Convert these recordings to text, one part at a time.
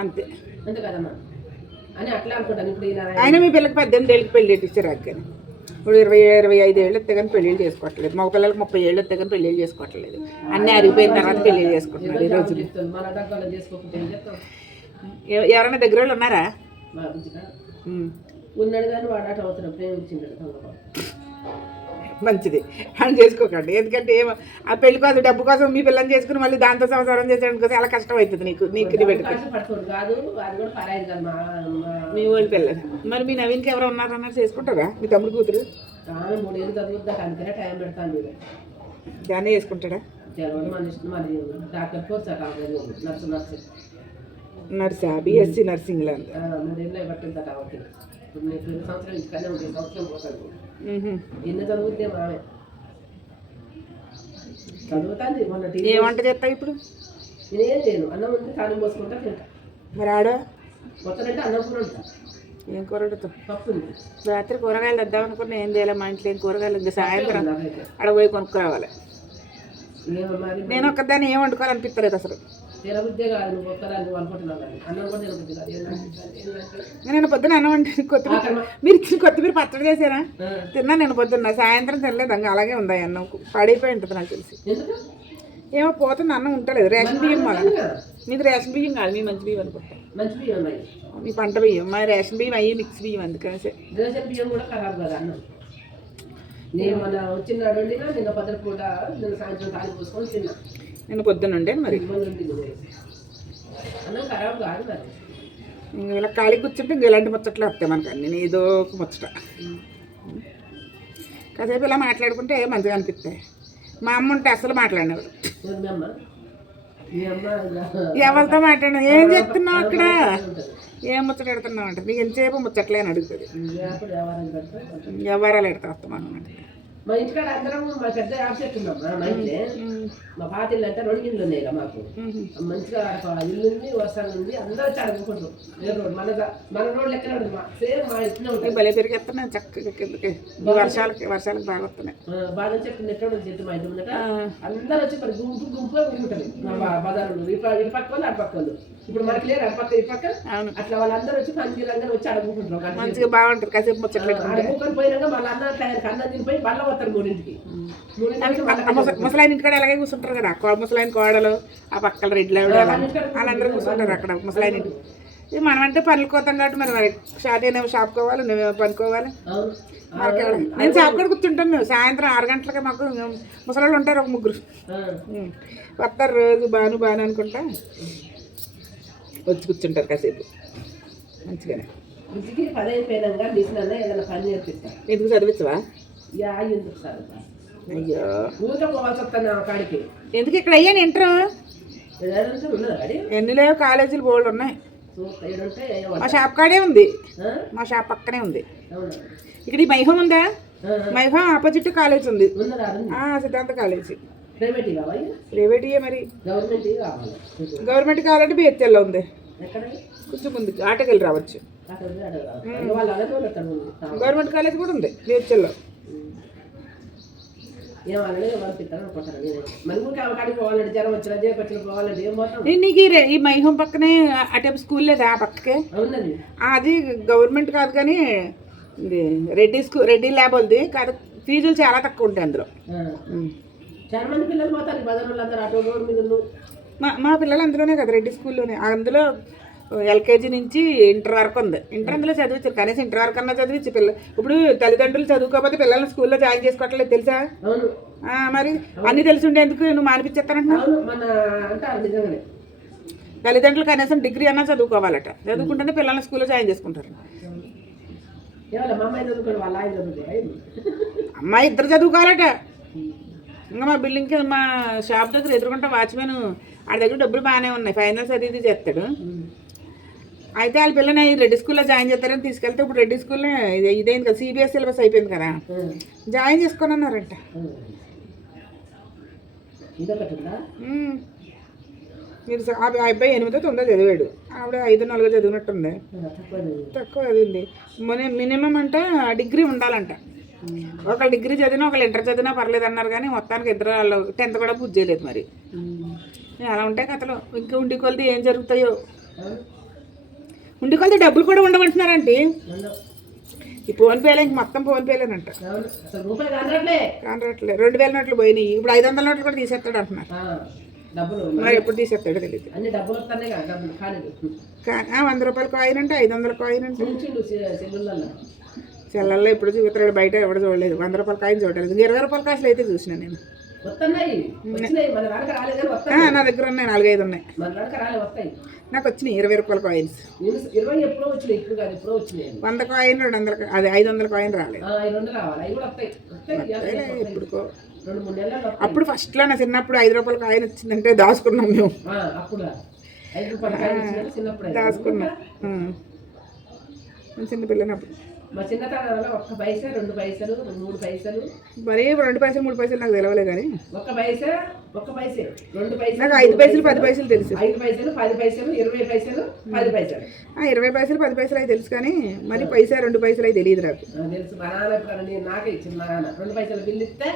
అంతే. అంతే కదమ్మా అని అట్లా అనుకుంటాను. ఇప్పుడు ఆయన మీ పిల్లకి పద్దెనిమిది ఏళ్ళకి పెళ్ళి ఇచ్చారు కానీ ఇప్పుడు ఇరవై ఇరవై ఐదు ఏళ్ళు కానీ పెళ్ళిళ్ళు చేసుకోవట్లేదు. మగ పిల్లలకి ముప్పై ఏళ్ళు కానీ పెళ్ళిళ్ళు చేసుకోవట్లేదు. అన్నీ అరిగిపోయిన తర్వాత పెళ్ళిళ్ళు చేసుకుంటున్నారు ఈ రోజు. ఎవరైనా దగ్గర వాళ్ళు ఉన్నారా? మా. ఉన్నాడు కానీ వాడు అటు అవుతున్నాడు. ప్రేమించిండు మంచిది. అని చేసుకోకండి. ఎందుకంటే ఏమో ఆ పెళ్ళి కోసం డబ్బు కోసం మీ పిల్లని చేసుకుని మళ్ళీ దాంతో సంసారం చేసేయడం కోసం చాలా కష్టం అవుతుంది నీకు నీకు మా వాళ్ళ పిల్లలు. మరి మీ నవీన్కి ఎవరు ఉన్నారన్నారు చేసుకుంటారా? మీ తమ్ముడు కూతురు? దాన్ని చేసుకుంటాడా? నర్సు బీఎస్సీ నర్సింగ్లో ఉంది ఎన్ని చదువుద్దే చదువుతాంది మొన్న ఏ వంట చేస్తావు ఇప్పుడు? నేనేం చేయను. అన్నం ఉంది పోసుకుంటా తింటా. మరి ఆడ? అన్నం కూర ఉంటా ఏం కూర వండుతావు? పప్పు ఉంది. రాత్రి కూరగాయలు తెద్దాం అనుకున్నా ఏం చేయాలి? మా ఇంట్లో ఏం కూరగాయలు ఇంకా సాయంత్రం ఆడ పోయి కొనుక్కురావాలి. నేను ఒక్కదాన్ని ఏం వండుకోవాలనిపిస్తలేదు అసలు. తినబుద్దే కాదు నువ్వు అనుకుంటున్నావు అన్నం కూడా కాదు. నేను పొద్దున అన్నం వండి కొత్తిమీర మీరు కొత్తిమీర పచ్చడి చేశారా? తిన్నా నేను పొద్దున్న. సాయంత్రం తినలేదు ఇంకా అలాగే ఉంది అన్నం. పడిపోయి ఉంటుంది నాకు తెలిసి. ఏమో పోతుంది అన్నం ఉంటలేదు. రేషన్ బియ్యం మా అందుకని కదా. మీది రేషన్ బియ్యం కాదు మీ మంచి బియ్యం అనుకుంటా. మంచి బియ్యం మీ పంట బియ్యం. మా రేషన్ బియ్యం అయ్యి మిక్స్ బియ్యం అందుకనేసి. రేషన్ బియ్యం కూడా ఖరాబ్ కదా అన్నం. నేను మన వచ్చినాడు వండినా నిన్న పద్దర పూట నిన్న సాయంత్రం తాగి పోసుకొని తిన్నా. నేను పొద్దున్న ఉండే మరి. ఇలా ఖాళీ కూర్చుంటే ఇంక ఇలాంటి ముచ్చట్లు వస్తాయి మనకు అన్ని ఏదో ఒక ముచ్చట. కాసేపు ఇలా మాట్లాడుకుంటే మంచిగా అనిపిస్తాయి. మా అమ్మ ఉంటే అసలు మాట్లాడినారు ఎవరు మీ అమ్మ? మీ అమ్మ ఎవరితో మాట్లాడినా? ఏం చెప్తున్నావు అక్కడ? ఏం ముచ్చట పెడుతున్నావు అంటే? నీకు ఎంతసేపు ముచ్చట్లే అని అడుగుతుంది. ఎవరాలు ఎడతా వస్తాం మనం మా ఇంటికాడ అందరం మా పెద్ద యాప్ చెట్టు ఉన్నాం మా ఇంట్లో. మా పాత ఇల్లు అంటే రెండు ఇల్లు ఉన్నాయి మాకు. మంచిగా ఇల్లు ఉంది వస్తాను ఉంది అందరూ వచ్చి అడుగుకుంటారు ఏ రోడ్ మన దా- మన రోడ్ లెక్కనే ఉంటుంది మా సేమ్ మా ఇంట్లో ఉంటుంది భలే పెరిగేస్తున్నాయి చక్కగా కిందకి. ఈ వర్షాలకి వర్షాలకు బాగా వస్తున్నాయి. బాదం చెట్టు నెట్టు ఉంటుంది చెట్టు మా ఇంటి ముందట. అందరూ వచ్చి మరి గుంపు గుంపుగా ఉంటుంది మా బా- బజారులో ఇటు ఇటు పక్క వాళ్ళు అటు పక్క వాళ్ళు. ఇప్పుడు మనకి లేరు అటు పక్క ఇటు అట్లా వాళ్ళందరూ వచ్చి వచ్చి. మంచిగా బాగుంటుంది కాసేపు ముచ్చట్లు అడుగుకొని పోయినాక మళ్ళీ అన్న అన్నం తినిపోయి మళ్ళీ వస్తారు మూడింటికి ముసలాయన ఇంటికాడ అలాగే కూర్చుంటారు కదా కో- ముసలాయన కోడలు ఆ పక్కల రెడ్లు. వాళ్ళందరూ కూర్చుంటారు అక్కడ ముసలాయన ఇది మనం అంటే పనులు కోతాం కాబట్టి మరి మరి ఏమో షాప్ కోవాలి నువ్వేమో పనుకోవాలి. నేను షాప్ కూడా కూర్చుంటాం మేము సాయంత్రం ఆరు గంటలకి మాకు ముసలాళ్ళు ఉంటారు ఒక ముగ్గురు. వస్తారు రోజు బాను బాను అనుకుంటా. వచ్చి కూర్చుంటారు కాసేపు. మంచిగానే. బుద్ధికి పని అయిపోయినాక మిషన్ అన్న ఏదైనా పని నేర్పిస్తా ఎందుకు చదివించవా యా ఎందుకు అయ్యో. ఊరికే పోవాల్సి వస్తాను ఆ కాడికి. ఎందుకు ఇక్కడ అయ్యాను ఇంటర్? ఎన్ని లేవు కాలేజీలు బోల్డ్ ఉన్నాయి. మా షాప్ కాడే ఉంది? మా షాప్ పక్కనే ఉంది. ఇక్కడ ఈ మైహం ఉందా? మైహం ఆపోజిట్ కాలేజ్ ఉంది. సిద్ధాంత కాలేజీ. ప్రైవేట్ మరి. గవర్నమెంట్ కావాలి? గవర్నమెంట్ కావాలంటే బిహెచ్ఎల్లో ఉంది. కొంచెం ముందుకు ఆటోకి వెళ్ళి రావచ్చు గవర్నమెంట్ కాలేజ్ కూడా ఉంది బిహెచ్ఎల్లో నీకు ఈ మైహం పక్కనే అటే స్కూల్ లేదా ఆ పక్కకే? అది గవర్నమెంట్ కాదు కానీ ఇది రెడ్డి స్కూల్ రెడ్డి ల్యాబ్ ఉంది కాదు ఫీజులు చాలా తక్కువ ఉంటాయి అందులో. చాలా మంది పిల్లలు పోతారు బజార్ ఆటో మీద మా మా పిల్లలు అందులోనే కదా రెడ్డి స్కూల్లోనే. అందులో ఎల్కేజీ నుంచి ఇంటర్ వరకు ఉంది. ఇంటర్ అందులో చదివించారు. కనీసం ఇంటర్ వరకు అన్నా చదివించి పిల్ల. ఇప్పుడు తల్లిదండ్రులు చదువుకోకపోతే పిల్లల్ని స్కూల్లో జాయిన్ చేసుకోవట్లేదు తెలుసా? మరి అన్నీ తెలిసి ఉండేందుకు నువ్వు మానిపించేస్తానంటున్నా తల్లిదండ్రులు కనీసం డిగ్రీ అన్నా చదువుకోవాలట. చదువుకుంటేనే పిల్లల్ని స్కూల్లో జాయిన్ చేసుకుంటారు. అమ్మాయి ఇద్దరు చదువుకోవాలట. ఇంకా మా బిల్డింగ్కి మా షాప్ దగ్గర ఎదుర్కొంటే వాచ్మెన్ ఆడి దగ్గర డబ్బులు బాగానే ఉన్నాయి. ఫైనల్స్ అది ఇది చేస్తాడు. అయితే వాళ్ళ పిల్లని రెడ్డి స్కూల్లో జాయిన్ చేస్తారని తీసుకెళ్తే ఇప్పుడు రెడ్డి స్కూల్లో ఇదైంది కదా సిబిఎస్ సిలబస్ అయిపోయింది కదా. జాయిన్ చేసుకొని అన్నారంట మీరు ఆ అబ్బాయి ఎనిమిదో తొమ్మిదో చదివాడు. ఆవిడ ఐదు నాలుగో చదివినట్టుంది. తక్కువ చదివింది. మన మినిమం అంటే డిగ్రీ ఉండాలంట. ఒకళ్ళు డిగ్రీ చదివినా ఒకళ్ళు ఇంటర్ చదివినా పర్లేదు అన్నారు కానీ మొత్తానికి ఇద్దరు వాళ్ళు టెన్త్ కూడా పూజ చేయలేదు మరి. అలా ఉంటాయి కథలు. ఇంకా ఉండి కొలిది ఏం జరుగుతాయో. ఉండి కొలిది డబ్బులు కూడా ఉండమంటున్నారంటే. ఈ ఫోన్ పేలే ఇంక మొత్తం ఫోన్ పేలేనంట. అవును. అసలు రూపాయి కానట్లే కాంట్రాక్ట్లే రెండు వేల నోట్లు పోయినాయి. ఇప్పుడు ఐదు వందల నోట్లు కూడా తీసేస్తాడు అంటున్నారు. మరి ఎప్పుడు తీసేస్తాడో తెలియదు వంద రూపాయల కాయిన్ అంటే ఐదు వందల కాయిన్ అంటే. ఉంచిండు సెల్లులలో ఎప్పుడు చూపుతాడు బయట ఎవడు చూడలేదు. వంద రూపాయల కాయిన్ చూడలేదు. ఇరవై రూపాయల కాసులు అయితే చూసిన నేను. నా దగ్గర ఉన్నాయి నాలుగైదు ఉన్నాయి. నాకు వచ్చినాయి ఇరవై రూపాయల కాయిన్స్. వంద కాయిన్ రెండు వందల అది ఐదు వందల కాయిన్ రాలేదు. ఎప్పుడుకో. వస్తాయి అప్పుడు ఫస్ట్లో నా చిన్నప్పుడు ఐదు రూపాయల కాయిన్ వచ్చిందంటే దాచుకున్నాం మేము. అప్పుడు? కాయలు. దాచుకున్నాం. ఉం. మా చిన్నతనంలో ఒక్క పైసా రెండు పైసలు మూడు పైసలు. మరీ రెండు పైసలు మూడు పైసలు నాకు తెలవలే కానీ. ఒక్క పైసా ఒక్క పైసే రెండు పైసలు నాకు ఐదు పైసలు పది పైసలు. తెలుసు. ఐదు పైసలు పది పైసలు ఇరవై పైసలు పది పైసలు. ఇరవై పైసలు పది పైసలు అవి తెలుసు కానీ మరి పైసా రెండు పైసలు అవి తెలియదు నాకు. తెలుసు. మా నాన్న నేను నాకే ఇచ్చింది మా నాన్న. రెండు పైసలు బిల్లు ఇస్తే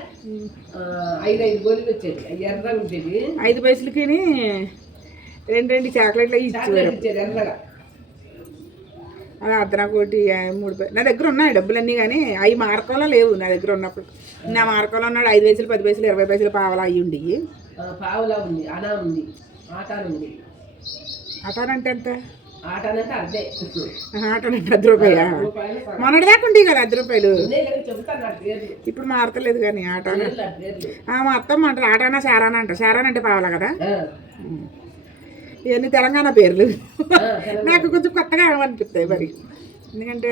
ఐదు ఐదు గోళీలు వచ్చేది ఎర్రగా ఉండేది ఐదు పైసలకి రెండు రెండు చాక్లెట్లు ఇచ్చేది ఎర్రగా. ఒకటి ఆ, మూడు పై- నా దగ్గర ఉన్నాయి డబ్బులన్నీ కానీ అవి మార్కంలో లేవు నా దగ్గర ఉన్నప్పుడు. నా మార్కంలో ఉన్నాడు ఐదు పైసలు పది పైసలు ఇరవై పైసలు పావలా అయ్యి ఉండి. పావులా ఉంది అనా ఉంది ఆటాన్ ఉంది. అటానంటే ఎంత? ఆటానంటే అర్ధ. రూపాయ. మొన్నటి దాకా ఉండే కదా అర్ధ రూపాయలు. ఇప్పుడు మారతలేదు కానీ ఆటాన పేర్లు ఆ పేర్లు ఆ, మా అత్తమ్మ అంటారు ఆటానా శారానా అంట. శారానా అంటే పావలా కదా? ఇవన్నీ తెలంగాణ పేర్లు. నాకు కొంచెం కొత్తగా అనిపిస్తాయి మరి. ఎందుకంటే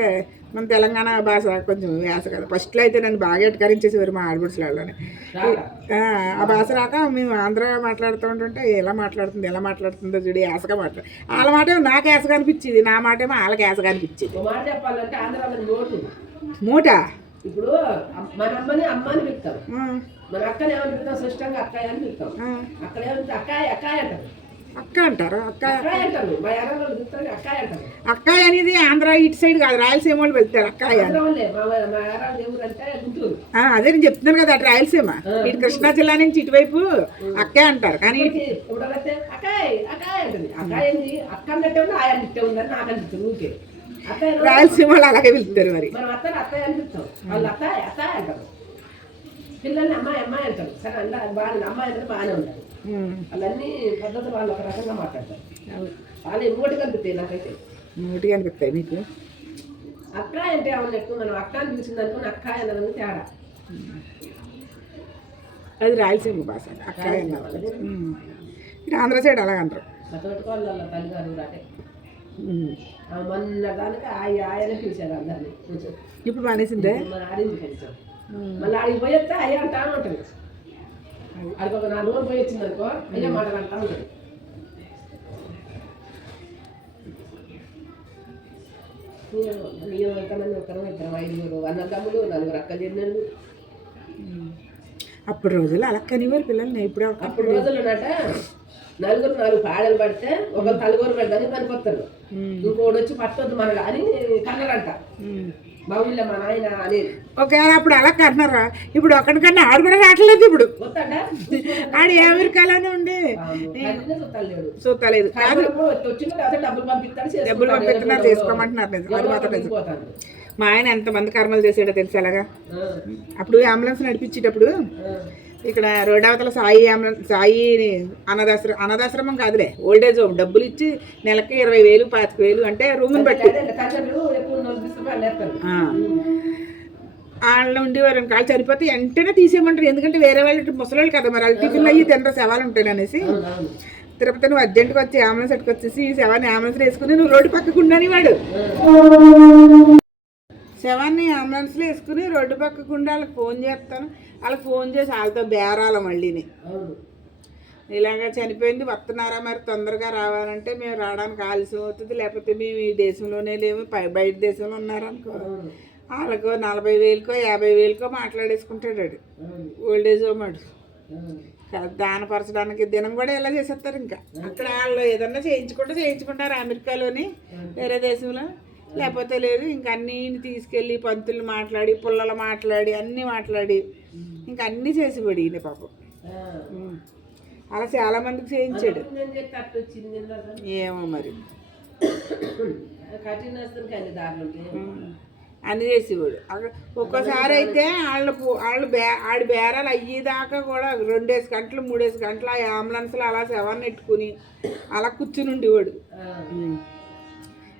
మన తెలంగాణ భాష కొంచెం వేస కదా. ఫస్ట్లో అయితే నన్ను బాగా ఎట్కరించేసేవారు మా ఆడబడుచులలోనే రాక. ఆ భాష రాక మేము ఆంధ్ర మాట్లాడుతూ ఉంటుంటే ఎలా మాట్లాడుతుంది ఎలా మాట్లాడుతుందో చూడి యాసగా మాట్లాడు వాళ్ళ మాట నాకు యాసగా అనిపించింది నా మాట ఏమో వాళ్ళకి యాసగా అనిపించింది. మాట ఇప్పుడు మన అమ్మని అమ్మ అని పిలుస్తాం మన అక్కని ఏమని పిలుస్తాం? అక్కయ్య అని పిలుస్తాం. అక్కడ ఏమంటే అక్కాయ అక్కాయ అంటారు. అక్క అంటారు అక్క. అక్కాయ అక్కాయ అక్కాయ అనేది ఆంధ్ర ఇటు సైడ్ కాదు రాయలసీమ వాళ్ళు వెళ్తారు అక్కాయ అదే నేను చెప్తున్నాను కదా అటు రాయలసీమ. ఇటు కృష్ణా జిల్లా నుంచి ఇటువైపు అక్కే అంటారు కానీ అక్కాయ అక్కాయ అక్కాయ అక్క రాయలసీమ వాళ్ళు అలాగే వెళ్తారు మరి. పిల్లల్ని అమ్మాయి అమ్మాయి అంటారు. సరే అమ్మాయి అంటే బాగానే ఉంటారు ఉమ్. వాళ్ళన్నీ పద్ధతులు వాళ్ళు ఒక రకంగా మాట్లాడతారు. వాళ్ళు ఇంకోటి కనిపిస్తాయి నాకైతే. నోటిగా అనిపిస్తాయి మీకు? అక్క అంటే అవును ఎక్కువ మనం అక్క అని పిలిచింది అనుకుని అక్క అన్నది తేడా. అది రాయలసీమ భాష. అక్క ఉమ్. ఇటు ఆంధ్ర సైడ్ అలాగ అంటారు. మా తోటకోళ్ళ తల్లిగారు రాటే. మొన్న దానికి ఆయ ఆయన పిలిచారు అందరినీ కొంచెం ఇప్పుడు మానేసిందే? మన ఆడింది ఉమ్. మళ్ళీ ఆడికి పోయేస్తే అయ్యా అంటా ఉంటుంది. ఆడికి ఒక నాలుగు రోజులు పోయి వచ్చింది అనుకో అయ్యా మాటలు అంటా ఒకరు ఇద్దరం ఐదుగురు అన్నదమ్ములు నలుగురు అక్క చెల్లెళ్ళు. అప్పుడు రోజులు అలా కనివారు పిల్లల్ని ఇప్పుడు అప్పుడు రోజులు నట నలుగురు నాలుగు పాడలు పడితే ఒకరు తలుగురు పెడతాని పనిపోతారు ఇంకోటి వచ్చి పట్టొద్దు మనగా అని కన్నరంట. మా నాయన అనేది. ఒకవేళ అప్పుడు అలా కన్నారా? ఇప్పుడు ఒక్కడికన్నా ఆడు కూడా రావట్లేదు ఇప్పుడు. ఆడు ఏ అమెరికాలోనే ఉండి? చూస్తలేదు కాదు. డబ్బులు పంపిస్తున్నారు చేసుకోమంటున్నారు. అది మాత్రం. పోతాడు మా ఆయన ఎంతమంది కర్మలు చేసాడో తెలుసు అలాగా? అప్పుడు అంబులెన్స్ నడిపించేటప్పుడు ఇక్కడ రోడ్ అవతల సాయి సాయి అనాథాశ్రమం అనాథాశ్రమం కాదులే. ఓల్డేజ్ హోమ్ డబ్బులు ఇచ్చి నెలకి ఇరవై వేలు పాతిక వేలు అంటే రూమ్ని బట్టి. వాళ్ళు ఉండేవారు కాళ్ళు చనిపోతే వెంటనే తీసేయమంటారు. ఎందుకంటే వేరే వాళ్ళు ముసలాళ్ళు కదా మరి వాళ్ళు టిఫిన్లు అయ్యి తినరు శవాలు ఉంటాయి అనేసి. తిరుపతి నువ్వు అర్జెంట్గా వచ్చి అంబులెన్స్ ఎట్టుకు వచ్చేసి ఈ శవాన్ని అంబులెన్స్ వేసుకుని నువ్వు రోడ్డు పక్కకు ఉండని వాడు శవాన్ని అంబులెన్స్లో వేసుకుని రోడ్డు పక్కకు ఉండి వాళ్ళకి ఫోన్ చేస్తాను. వాళ్ళకి ఫోన్ చేసి వాళ్ళతో బేరాల మళ్ళీని ఇలాగ చనిపోయింది వస్తున్నారా మరి? తొందరగా రావాలంటే మేము రావడానికి ఆలస్యం అవుతుంది. లేకపోతే మేము ఈ దేశంలోనే లేము పై బయట దేశంలో ఉన్నారనుకో. వాళ్ళకు నలభై వేలకో యాభై వేలకో మాట్లాడేసుకుంటాడు వాడు. అవును. ఓల్డేజ్ హోమ్ వాడు. అవును. దానపరచడానికి దినం కూడా ఇలా చేసేస్తారు ఇంకా. అక్కడ వాళ్ళు ఏదన్నా చేయించుకుంటే చేయించుకుంటారు అమెరికాలోని వేరే దేశంలో. లేకపోతే లేదు ఇంకా అన్నీ తీసుకెళ్ళి పంతులు మాట్లాడి పుల్లలు మాట్లాడి అన్నీ మాట్లాడి ఇంకా అన్నీ చేసి పడి ఈయన పాపం. అలా చాలా మందికి చేయించాడు. ఏమో మరి. అన్ని చేసేవాడు. ఒక్కోసారి అయితే వాళ్ళు వాళ్ళు బే ఆడి బేరాలు అయ్యేదాకా కూడా రెండేసి గంటలు మూడేసి గంటలు ఆ అంబులెన్స్లో అలా శవాన్ని ఎట్టుకుని అలా కూర్చుని ఉండేవాడు.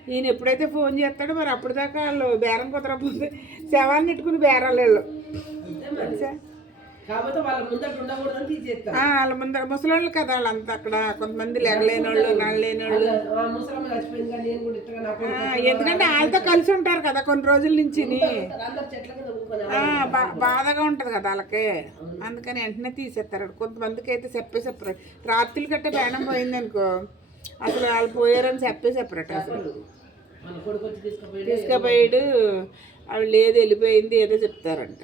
ఈయన ఎప్పుడైతే ఫోన్ చేస్తాడో మరి అప్పుడు దాకా వాళ్ళు బేరం కుదరకపోతే శవాన్ని ఎట్టుకుని బేరాలు వెళ్ళు. వాళ్ళ ముందర ముసలోళ్ళు కదా వాళ్ళంతా అక్కడ. కొంతమంది లెగలేని వాళ్ళు నడలేని వాళ్ళు ఎందుకంటే వాళ్ళతో కలిసి ఉంటారు కదా కొన్ని రోజుల నుంచి. బాధగా ఉంటది కదా వాళ్ళకి. అందుకని వెంటనే తీసేస్తారు. కొంతమందికి అయితే చెప్పే సెపరేట్ రాత్రులు కట్టే ప్రయాణం పోయింది అనుకో అసలు వాళ్ళు పోయారని చెప్పే సెపరేట్ అసలు. తీసుకుపోయాడు. ఆవిడ లేదు వెళ్ళిపోయింది ఏదో చెప్తారంట.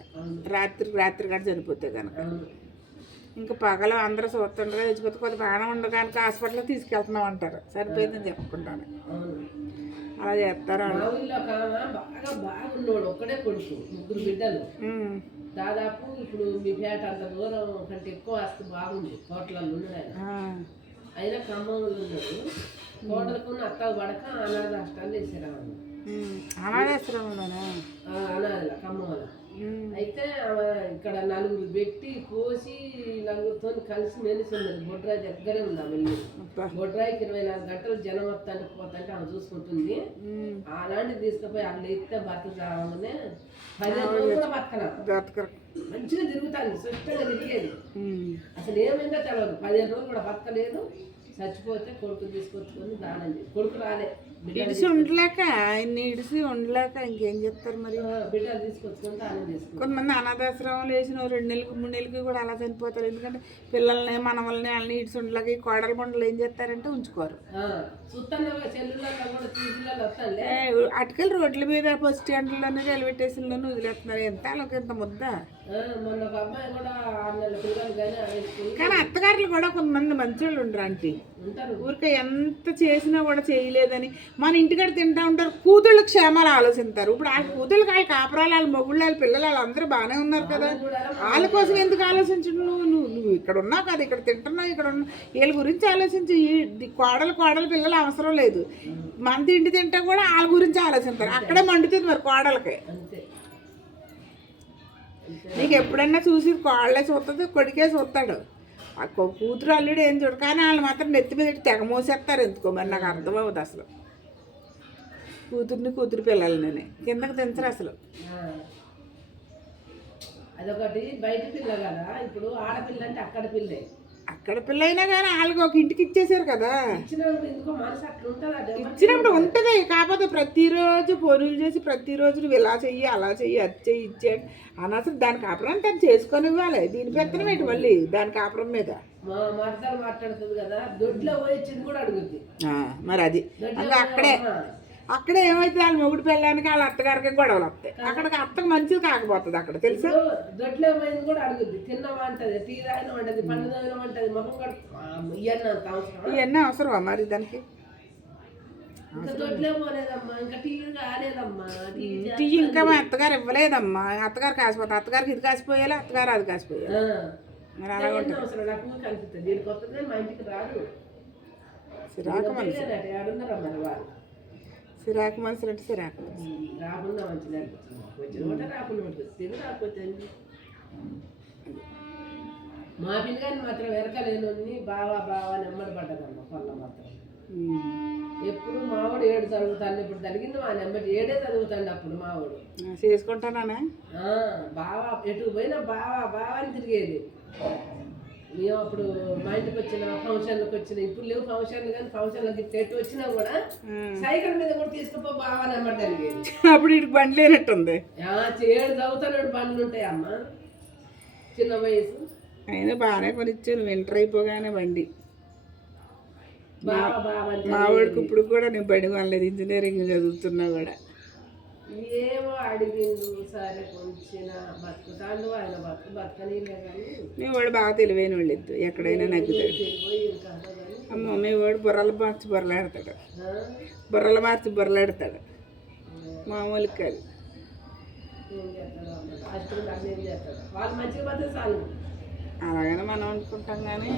రాత్రి రాత్రి గట్ట చనిపోతే కనుక ఇంకా పగలు అందరూ చూస్తుండగా చచ్చిపోతే కొద్ది ప్రాణం ఉండగానికి హాస్పిటల్కి తీసుకెళ్తున్నాం అంటారు. సరిపోయిందని చెప్పుకుంటాను అలా చేస్తారు వాళ్ళు. బాగా ఒక్కడే కొడుకు ముగ్గురు బిడ్డలు. దాదాపు ఇప్పుడు మీ పేట అంత దూరం కంటే ఎక్కువ ఆస్తి బాగుంది ఆయన ఆ, అయినా ఖమ్మంలో ఉన్నాడు కోటలకు అత్తకు పడక అనాథ హాస్టల్ వేసారు ఆమె ఉమ్, అనాథాశ్రమంలోనా అనాథల ఖమ్మంలో. అయితే ఇక్కడ నలుగురు పెట్టి కోసి నలుగురితో కలిసి మెలిసి ఉన్నది. బొడ్రాయి దగ్గరే ఉంది ఆమె అబ్బా. బొడ్రాయికి ఇరవై నాలుగు గంటలు జనం వస్తానికి పోతాంటే ఆమె చూసుకుంటుంది. ఉమ్, అలాంటిది తీసుకుపోయి అట్లా ఎత్తే భర్త పదిహేను రోజులు కూడా బ్రతకరు. మంచిగా తిరుగుతాను సుష్టంగా తిరిగేది. అసలు ఏమైందో తెలియదు పదిహేను రోజులు కూడా బతకలేదు. చచ్చిపోతే కొడుకు తీసుకొచ్చుకొని దానం కొడుకు రాలే. ఇడిసి ఉండలేక ఆయన్ని ఇడిసి ఉండలేక ఇంకేం చెప్తారు మరి? బిడ్డ తీసుకొచ్చుకొని దానం చేసుకుంటాం కొంతమంది అనాథాశ్రమం వేసిన రెండు నెలలకు మూడు నెలలకి కూడా అలా చనిపోతారు. ఎందుకంటే పిల్లల్ని మనవల్ని వాళ్ళని ఇడిసి ఉండలేక ఈ కోడల బండ్లు ఏం చేస్తారంటే ఉంచుకోరు. అటుకలు రోడ్ల మీద బస్ స్టాండ్లోనే రైల్వే స్టేషన్లోనే వదిలేస్తున్నారు. ఎంత వాళ్ళకి ఇంత ముద్ద. మొన్న ఒక అమ్మాయి కూడా ఆరు నెలల పిల్లలు కానీ అత్తగారులు కూడా కొంతమంది మంచోళ్ళు ఉండరు ఆంటీ. ఉంటారు. ఊరికే ఎంత చేసినా కూడా చేయలేదని. మన ఇంటికాడ తింటా ఉంటారు కూతుళ్ళ క్షేమాలు ఆలోచిస్తారు. ఇప్పుడు ఆ కూతుళ్ళకి వాళ్ళ కాపురాలు వాళ్ళ మొగుళ్ళు వాళ్ళ పిల్లలు వాళ్ళు అందరూ బాగానే ఉన్నారు కదా. వాళ్ళ కోసం ఎందుకు ఆలోచించడు నువ్వు? నువ్వు నువ్వు ఇక్కడ ఉన్నావు కదా ఇక్కడ తింటున్నావు ఇక్కడ ఉన్నావు. వీళ్ళ గురించి ఆలోచించి కోడలు కోడలు పిల్లలు అవసరం లేదు. మన తిండి తింటే కూడా వాళ్ళ గురించి ఆలోచిస్తారు. అక్కడే మండుతుంది మరి కోడలకి. నీకు ఎప్పుడన్నా చూసి కోళ్ళే చూస్తుంది కొడుకే చూస్తాడు ఆ కూతురు అల్లుడు ఏం చూడు కానీ వాళ్ళు మాత్రం నెత్తి మీద తెగ మోసేస్తారు ఎందుకో మరి నాకు అర్థం అవ్వదు అసలు. కూతుర్ని కూతురు పిల్లలని కిందకి దించరు అసలు. అదొకటి బయట పిల్ల కదా ఇప్పుడు ఆడపిల్ల అంటే అక్కడ పిల్లే. అక్కడ పిల్ల అయినా కానీ వాళ్ళకి ఒక ఇంటికి ఇచ్చేసారు కదా. ఇచ్చినప్పుడు ఉంటుంది కాకపోతే ప్రతిరోజు పొరులు చేసి ప్రతిరోజు నువ్వు ఇలా చెయ్యి అలా చెయ్యి అది చెయ్యి ఇచ్చేయండి అనసలు దాని కాపురం తను చేసుకొని ఇవ్వాలి. దీని పెత్తనం ఏంటి మళ్ళీ? దాని కాపురం మీద. మాట్లాడుతుంది కదా దొడ్లో కూడా అడుగుద్ది. మరి అది. అక్కడే అక్కడే ఏమైతే వాళ్ళ మొగుడు పెళ్ళానికి వాళ్ళ అత్తగారికి గొడవలు వస్తాయి. అక్కడికి అత్తకు మంచిది కాకపోతుంది అక్కడ తెలుసా? ఇప్పుడు దొడ్లో పోయింది కూడా అడుగుద్ది. తిన్నావా అంటది టీ తాగిన అంటది పండు తాగిన అంటది మొహం కడుపు ఇవన్నీ అవసరమా? మరి దానికి? టీ ఇంకా మా అత్తగారు ఇవ్వలేదమ్మా. అత్తగారు కాసిపోతే అత్తగారికి ఇది కాసిపోయాలి అత్తగారు అది కాసిపోయాలి. మరి అలా సిరాకు మనుషులు అంటే సిరాకు. రాకుండా మంచిది కూడా రాకుండా ఉంటుంది రాకపోతే? మా పిల్లగాని మాత్రం వెనకలేని బావా బావా నెమ్మడి పడ్డదమ్మ పళ్ళ మాత్రం. ఎప్పుడు మావాడు ఏడు చదువుతాను ఇప్పుడు జరిగింది మా నెమ్మది ఏడే చదువుతాడు అప్పుడు మావాడు చేసుకుంటానా బావా ఎటు పోయినా బావా బావా అని తిరిగేది మేము అప్పుడు మా ఇంటికి వచ్చిన ఫంక్షన్లకు వచ్చిన ఇప్పుడు లేవు ఫంక్షన్లు కానీ ఫంక్షన్లకి ఎటు వచ్చినా కూడా సైకిల్ మీద కూడా తీసుకుపో నెమ్మది జరిగేది అప్పుడు ఇటు బండి లేనట్టుంది. ఆ, ఏడు చదువుతాడు బండ్లు ఉంటాయి అమ్మ. చిన్న వయసు. అయినా బాగానే కొనిచ్చాను వింటర్ అయిపోగానే బండి. బావా బావా అంటే మా వాడికి ఇప్పుడు కూడా నేను బండి కొనలేదు ఇంజనీరింగ్ చదువుతున్నా కూడా. ఏమో అడిగిండు సరే కొంచెం బతుకుతాండు ఆయన బతుకు బతకనీలే కానీ. మీ వాడు బాగా తెలివైన వాళ్ళు ఇద్దరు ఎక్కడైనా నగ్గుతాడు అమ్మ మీ వాడు బుర్రలు మార్చి బుర్రలాడతాడు. ఆ, బుర్రలు మార్చి బుర్రలాడతాడు. మామూలు కాదు. వాళ్ళు మంచిగా అలాగనే మనం అనుకుంటాం కానీ